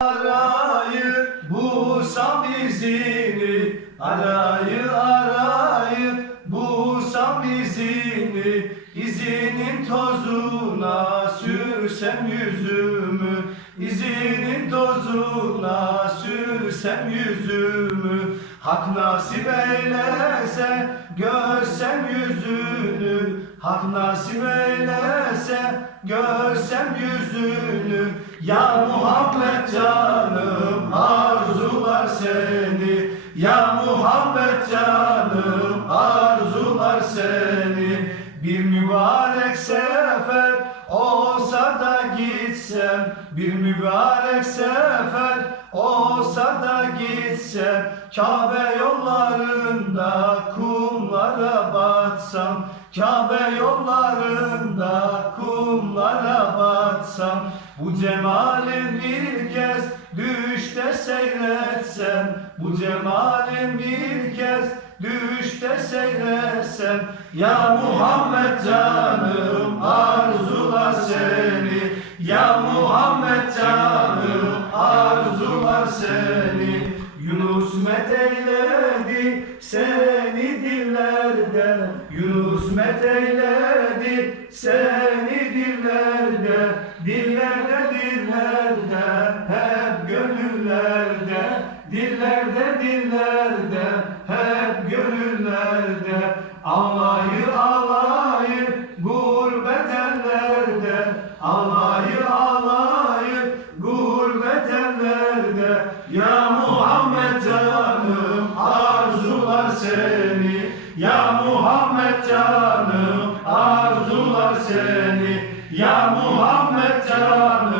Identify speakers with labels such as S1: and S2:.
S1: Arayı bulsam izini Arayı arayı bulsam izini İzinin tozuna sürsem yüzümü İzinin tozuna sürsem yüzümü. Hak nasip eylese görsem yüzünü Hak nasip eylese görsem yüzünü Ya Muhammed canım arzular seni. Ya Muhammed canım arzular seni. Bir mübarek sefer olsa da gitsem Bir mübarek sefer olsa da gitsem Kabe yollarında Kabe yollarında kumlara batsam Bu cemalin bir kez düşte seyretsem. Bu cemalin bir kez düşte seyretsem. Ya Muhammed canım arzular seni. Ya Muhammed canım arzular seni. Yunus meteyledi seni dillerde Yunus meteyledi seni dillerde Dillerde dillerde hep gönüllerde. Dillerde dillerde hep gönüllerde. Ağlayı ağlayı gurbet ellerde. Ağlayı ağlayı gurbet ellerde. Ya Muhammed canım arzular seni Ya Muhammed canım arzular seni. Ya Muhammed canım